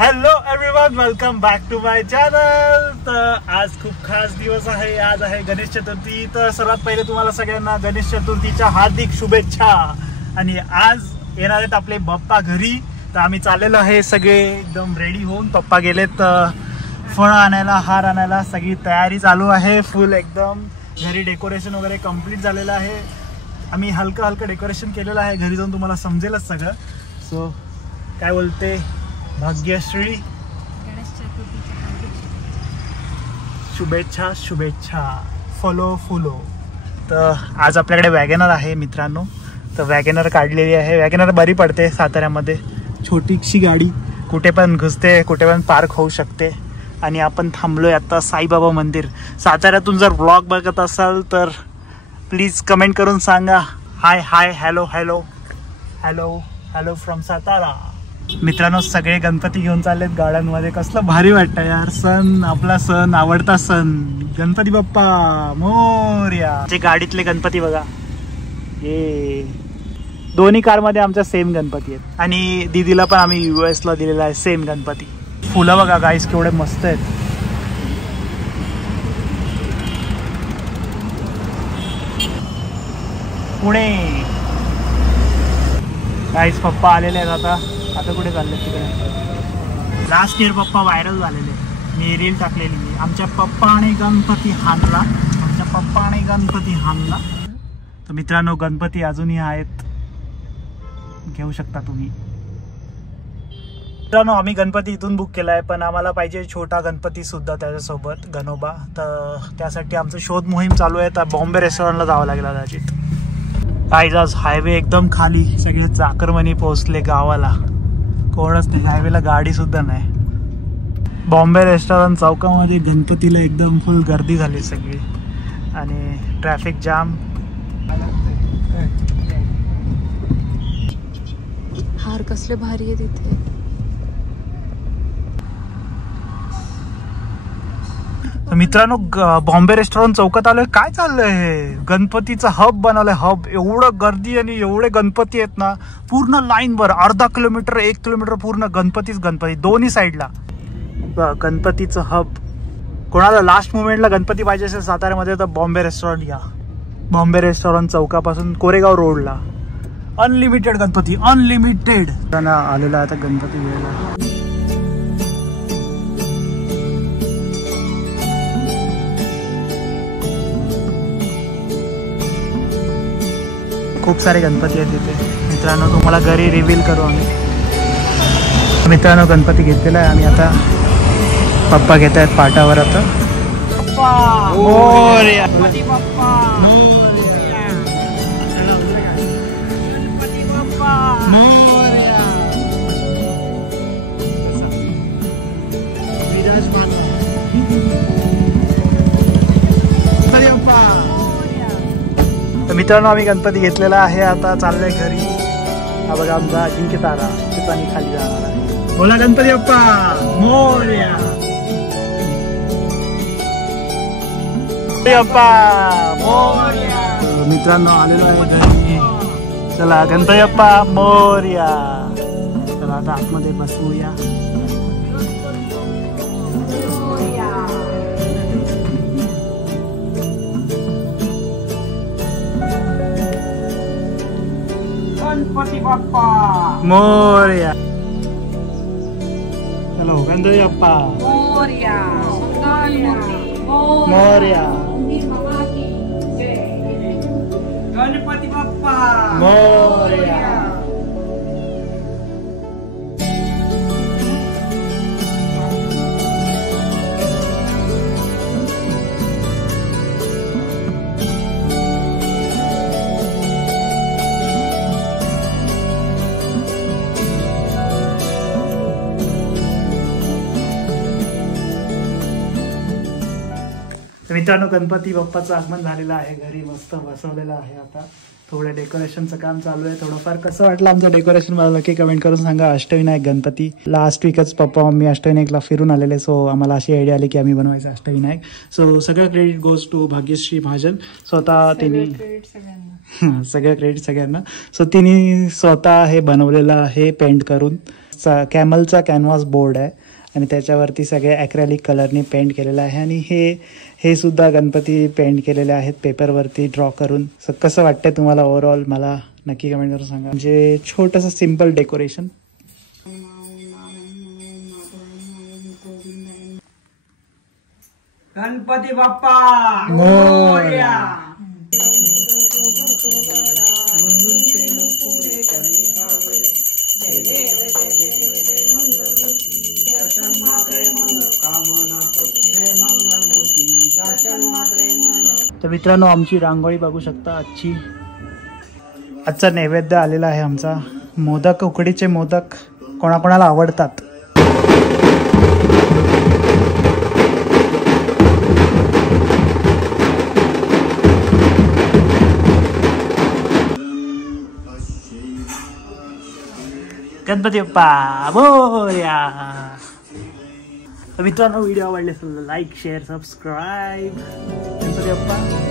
Hello everyone, welcome back to my channel. तर आज खूप खास दिवस आहे. आज आहे गणेश चतुर्थी. तर सर्वात पहिले तुम्हाला सगळ्यांना गणेश चतुर्थीच्या हार्दिक शुभेच्छा. आणि आज येणार आहेत आपले पप्पा घरी. तर आम्ही चाललेलो आहे सगळे एकदम रेडी होऊन. पप्पा गेलेत फळ आणायला, हार आणायला. सगळी तयारी चालू आहे फुल एकदम. घरी डेकोरेशन वगैरे कम्प्लीट झालेलं आहे. आम्ही हलकं हलकं डेकोरेशन केलेलं आहे. घरी जाऊन तुम्हाला समजेलच सगळं. सो काय बोलते भाग्यश्री, गणेश चतुर्थीच्या शुभेच्छा शुभेच्छा. फॉलो. तर आज आपल्याकडे वॅगनर आहे मित्रांनो. तर वॅगनर काढलेली आहे. वॅगनर बरी पडते साताऱ्यामध्ये. छोटीशी गाडी कुठे पण घुसते, कुठे पण पार्क होऊ शकते. आणि आपण थांबलोय आता साईबाबा मंदिर. साताऱ्यातून जर ब्लॉग बघत असाल तर प्लीज कमेंट करून सांगा. Hi hi hello hello hello hello from Satara. मित्रांनो सगळे गणपती घेऊन चाललेत गाड्यांमध्ये. कसलं भारी वाटतं यार. सण, आपला सण, आवडता सण गणपती बाप्पा मोरया. जे गाडीतले गणपती बघा, हे दोन्ही कारमध्ये आमच्या सेम गणपती आहेत. आणि दीदीला पण आम्ही US ला दिलेला आहे सेम गणपती. फुलं बघा गाईस केवढे मस्त आहेत. पुणे गाईस पप्पा आलेले आहेत. आता कुठे चालले तिकडे. लास्ट इयर पप्पा व्हायरल झालेले. मी रील टाकलेली. आमच्या पप्पाने गणपती हाणला. तर मित्रांनो गणपती अजूनही आहेत, घेऊ शकता तुम्ही. मित्रांनो आम्ही गणपती इथून बुक केला आहे, पण आम्हाला पाहिजे छोटा गणपती सुद्धा त्याच्यासोबत गणोबा. तर त्यासाठी आमचं शोध मोहीम चालू आहे. तर बॉम्बे रेस्टॉरंटला जावं लागेल कदाचित. आज हायवे एकदम खाली. सगळे चाकरमनी पोहोचले गावाला. कोणच नाही हायवेला, गाडी सुद्धा नाही. बॉम्बे रेस्टॉरंट चौकामध्ये गणपतीला एकदम फुल गर्दी झाली सगळी. आणि ट्रॅफिक जाम. हार कसले भारी आहे तिथे. मित्रांनो बॉम्बे रेस्टॉरंट चौकात आलोय. काय चाललंय हे? गणपतीचं हब बनवलंय. हब. एवढं गर्दी आणि एवढे गणपती आहेत ना. पूर्ण लाईन वर अर्धा किलोमीटर 1 किलोमीटर पूर्ण गणपतीच गणपती दोन्ही साईडला. गणपतीचं हब. कोणाला लास्ट मोमेंटला गणपती पाहिजे असेल साताऱ्यामध्ये तर बॉम्बे रेस्टॉरंट या. बॉम्बे रेस्टॉरंट चौकापासून कोरेगाव रोडला अनलिमिटेड गणपती. अनलिमिटेड. आलेला आता गणपती वेळेला. खूप सारे गणपती आहेत तिथे मित्रांनो. तुम्हाला घरी रिव्हील करू आम्ही. मित्रांनो गणपती घेतलेला आहे आम्ही. आता पप्पा घेत आहेत पाटावर. आता मित्रांनो आम्ही गणपती घेतलेला आहे. आता चाललंय घरी. हा बघा आमचा अजिंक्य तारा. तिथं खाली जाणार आहे. बोला गणपती बाप्पा मोरया. मित्रांनो आलेलो आहे घरी. चला गणपती बाप्पा मोरया. चला आता आतमध्ये बसूया. गणपती बाप्पा मोरया. चलो गणपती बाप्पा मोरया. मोरया. गणपती बाप्पा मोरया. मित्रांनो गणपती बाप्पाचं आगमन झालेलं आहे. घरी मस्त बसवलेलं आहे. आता थोडं डेकोरेशनचं काम चालू आहे. थोडंफार कसं वाटलं आमचं डेकोरेशन मला नक्की कमेंट करून सांगा. Ashtavinayak Ganpati last वीकच papa mummy अष्टविनायकला फिरून आलेले. सो आम्हाला अशी आयडिया आली की आम्ही बनवायचं अष्टविनायक. सो सगळं credit goes to Bhagyashree Mahajan. स्वतः तिने सगळं क्रेडिट सगळ्यांना. सो तिने स्वतः हे बनवलेलं आहे पेंट करून. कॅमलचा कॅनव्हास बोर्ड आहे आणि त्याच्यावरती सगळे ॲक्रेलिक कलरनी पेंट केलेलं आहे. आणि हे सुद्धा गणपती पेंट केलेले आहेत पेपरवरती ड्रॉ करून. सो कसं वाटतंय तुम्हाला ओव्हरऑल मला नक्की कमेंट करून सांगा. म्हणजे छोटंसं सिम्पल डेकोरेशन. गणपती बाप्पा मोरया. तर मित्रांनो आमची रांगोळी बघू शकता आजची. आजचा नैवेद्य आलेला आहे आमचा मोदक, उकडीचे मोदक कोणाकोणाला आवडतात. गणपती बाप्पा मोरया. मित्रांनो व्हिडिओ आवडले असेल like share subscribe. Ganpati Bappa